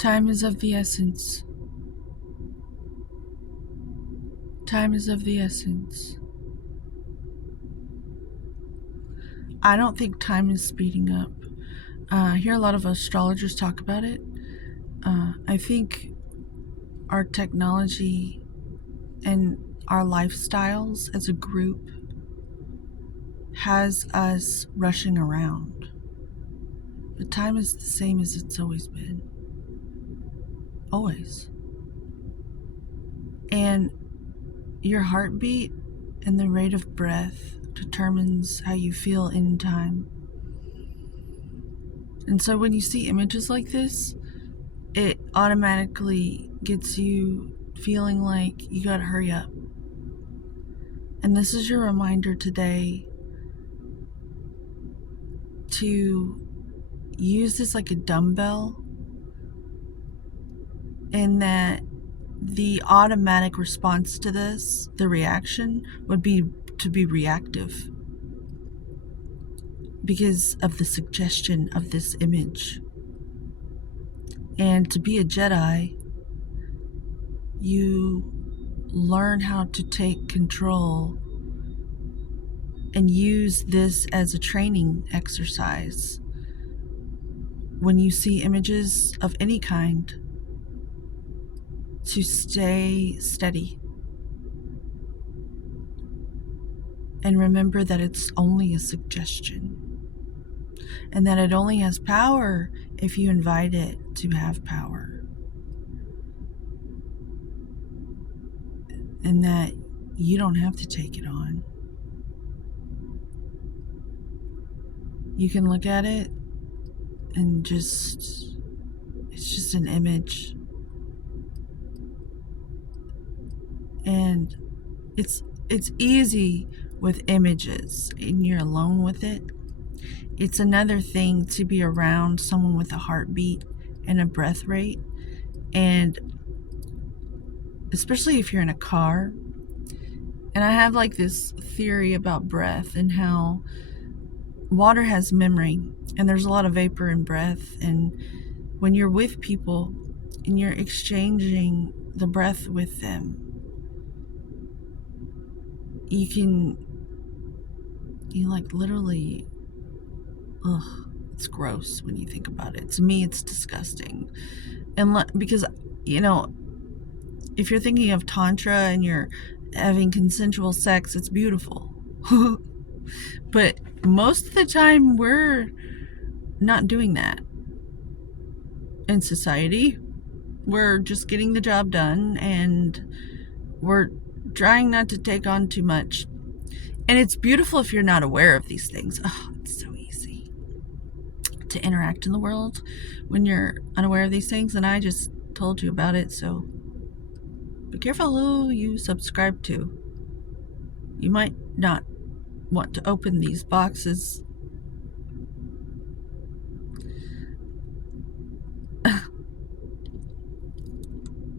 Time is of the essence. Time is of the essence. I don't think time is speeding up. I hear a lot of astrologers talk about it. I think our technology and our lifestyles as a group has us rushing around. But time is the same as it's always been. Always. And your heartbeat and the rate of breath determines how you feel in time. And so when you see images like this, it automatically gets you feeling like you gotta hurry up. And this is your reminder today to use this like a dumbbell, in that the automatic response to this, the reaction, would be to be reactive because of the suggestion of this image. And to be a Jedi, you learn how to take control and use this as a training exercise. When you see images of any kind, to stay steady and remember that it's only a suggestion, and that it only has power if you invite it to have power, and that you don't have to take it on. You can look at it and it's just an image. And it's easy with images and you're alone with it. It's another thing to be around someone with a heartbeat and a breath rate, and especially if you're in a car. And I have like this theory about breath and how water has memory, and there's a lot of vapor in breath, and when you're with people and you're exchanging the breath with them, you like literally, it's gross when you think about it. To me, it's disgusting. And because, if you're thinking of Tantra and you're having consensual sex, it's beautiful. But most of the time, we're not doing that in society. We're just getting the job done, and we're trying not to take on too much. And it's beautiful if you're not aware of these things. Oh, it's so easy to interact in the world when you're unaware of these things. And I just told you about it, so be careful who you subscribe to. You might not want to open these boxes.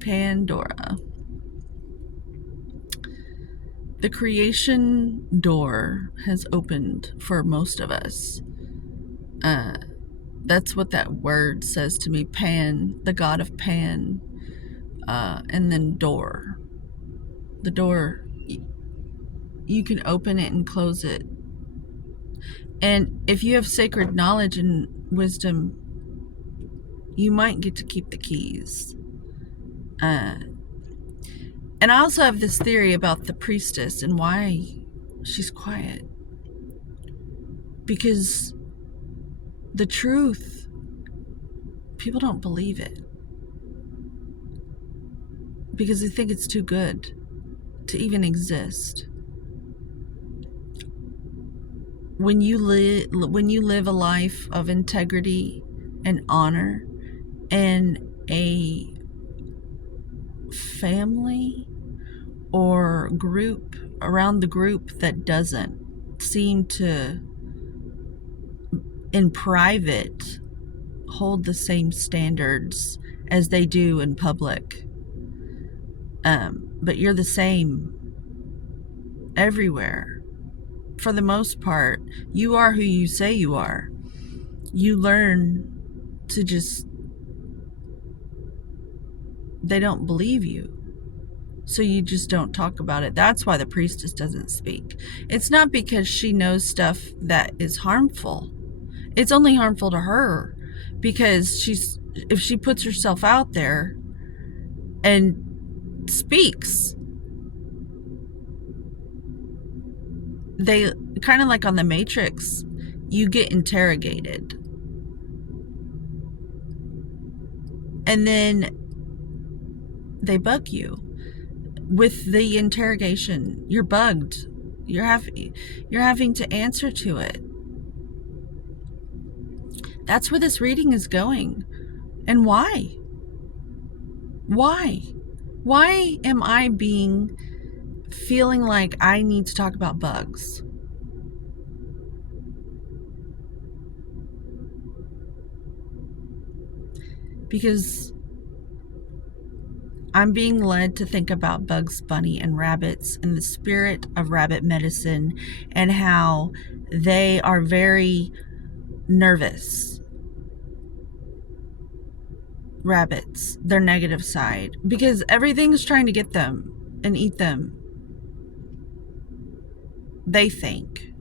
Pandora. The creation door has opened for most of us. That's what that word says to me. Pan, the god of Pan, and then door. The door, you can open it and close it. And if you have sacred knowledge and wisdom, you might get to keep the keys. And I also have this theory about the priestess and why she's quiet. Because the truth, people don't believe it. Because they think it's too good to even exist. When you live a life of integrity and honor, and a family or group around the group that doesn't seem to, in private, hold the same standards as they do in public, but you're the same everywhere. For the most part, you are who you say you are. You learn to just they don't believe you. So you just don't talk about it. That's why the priestess doesn't speak. It's not because she knows stuff that is harmful. It's only harmful to her because if she puts herself out there and speaks, they kind of like on the Matrix, you get interrogated. And then they bug you with the interrogation. You're bugged. You're having to answer to it. That's where this reading is going. And why? Why? Why am I feeling like I need to talk about bugs? Because I'm being led to think about Bugs Bunny and rabbits and the spirit of rabbit medicine and how they are very nervous. Rabbits, their negative side, because everything's trying to get them and eat them. They think.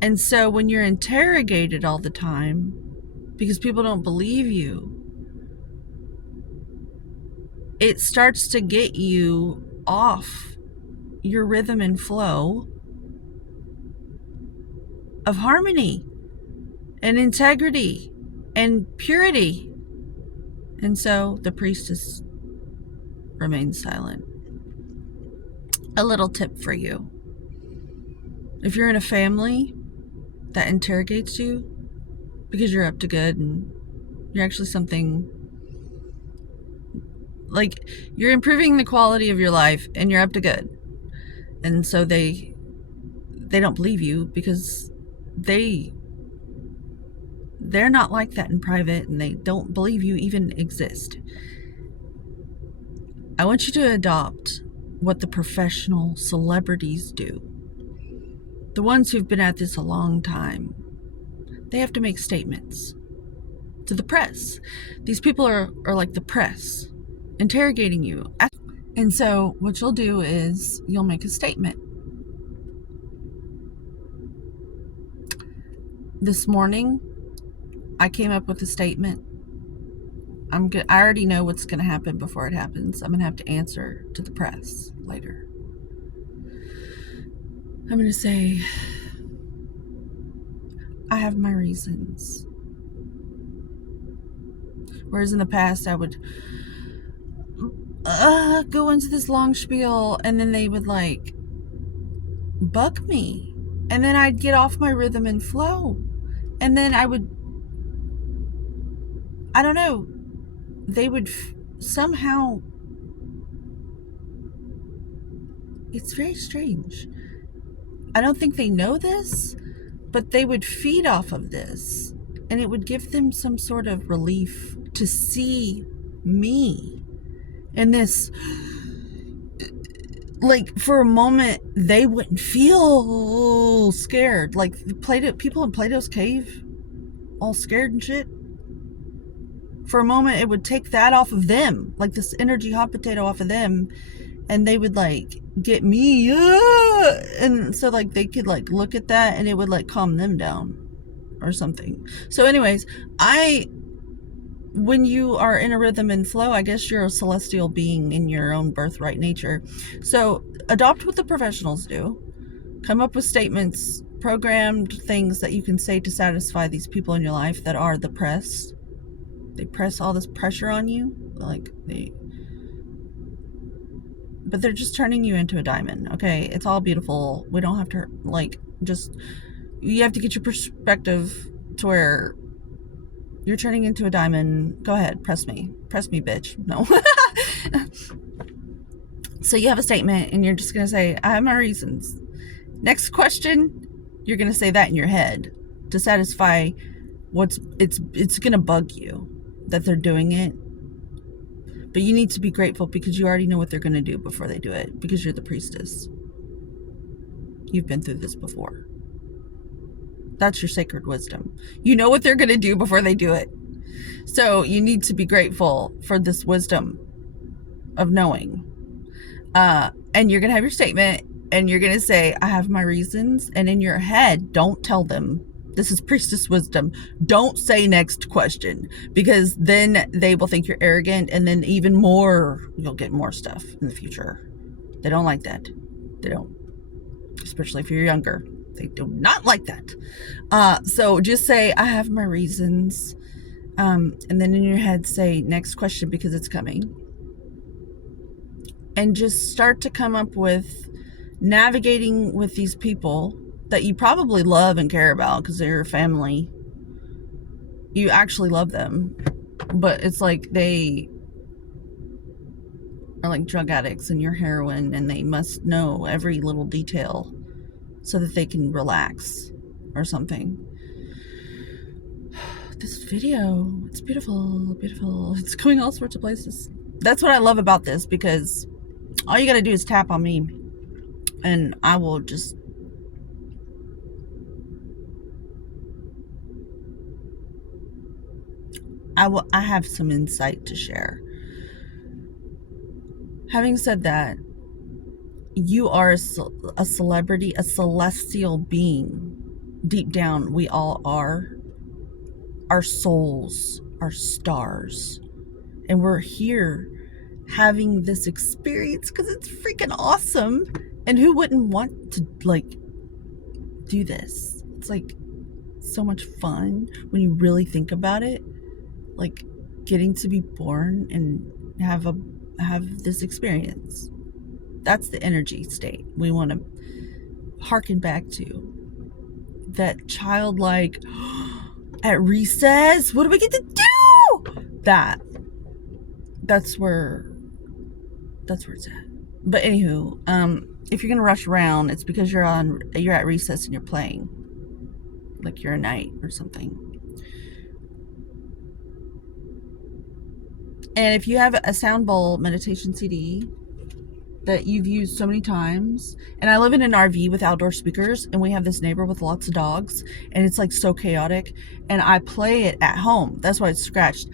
And so when you're interrogated all the time because people don't believe you, it starts to get you off your rhythm and flow of harmony and integrity and purity. And so the priestess remains silent. A little tip for you. If you're in a family that interrogates you because you're up to good and you're actually something like you're improving the quality of your life and you're up to good, and so they don't believe you because they're not like that in private and they don't believe you even exist. I want you to adopt what the professional celebrities do. The ones who've been at this a long time. They have to make statements to the press. These people are like the press, interrogating you. And so what you'll do is you'll make a statement. This morning, I came up with a statement. I already know what's going to happen before it happens. I'm going to have to answer to the press later. I'm going to say, I have my reasons. Whereas in the past, I would go into this long spiel and then they would like bug me. And then I'd get off my rhythm and flow. And then I don't know, they would somehow, it's very strange. I don't think they know this, but they would feed off of this. And it would give them some sort of relief to see me in this. Like, for a moment, they wouldn't feel scared. Like, people in Plato's cave, all scared and shit. For a moment, it would take that off of them. Like, this energy hot potato off of them. And they would, like, get me. And so, like, they could, like, look at that and it would, like, calm them down. Or something. So anyways, when you are in a rhythm and flow, I guess you're a celestial being in your own birthright nature. So adopt what the professionals do. Come up with statements, programmed things that you can say to satisfy these people in your life that are the press. They press all this pressure on you. But they're just turning you into a diamond, okay? It's all beautiful. We don't have to, you have to get your perspective to where you're turning into a diamond. Go ahead, press me, bitch. No. So you have a statement and you're just going to say, I have my reasons. Next question, you're going to say that in your head to satisfy it's going to bug you that they're doing it. But you need to be grateful because you already know what they're going to do before they do it, because you're the priestess. You've been through this before. That's your sacred wisdom. You know what they're going to do before they do it. So you need to be grateful for this wisdom of knowing. And you're going to have your statement and you're going to say, I have my reasons. And in your head, don't tell them. This is priestess wisdom. Don't say next question, because then they will think you're arrogant, and then even more, you'll get more stuff in the future. They don't like that. They don't, especially if you're younger. They do not like that. So just say, I have my reasons. And then in your head, say next question, because it's coming. And just start to come up with navigating with these people that you probably love and care about because they're your family. You actually love them, but it's like they are like drug addicts and you're heroin, and they must know every little detail so that they can relax or something. This video, it's beautiful, beautiful. It's going all sorts of places. That's what I love about this, because all you gotta do is tap on me and I will just I have some insight to share. Having said that, you are a celebrity, a celestial being. Deep down, we all are. Our souls are stars. And we're here having this experience because it's freaking awesome. And who wouldn't want to, like, do this? It's like so much fun when you really think about it. Like, getting to be born and have this experience. That's the energy state we want to harken back to. That childlike, at recess, what do we get to do? That's where it's at. But anywho, if you're gonna rush around, it's because you're at recess and you're playing, like you're a knight or something. And if you have a sound bowl meditation CD that you've used so many times, and I live in an RV with outdoor speakers, and we have this neighbor with lots of dogs, and it's like so chaotic, and I play it at home. That's why it's scratched.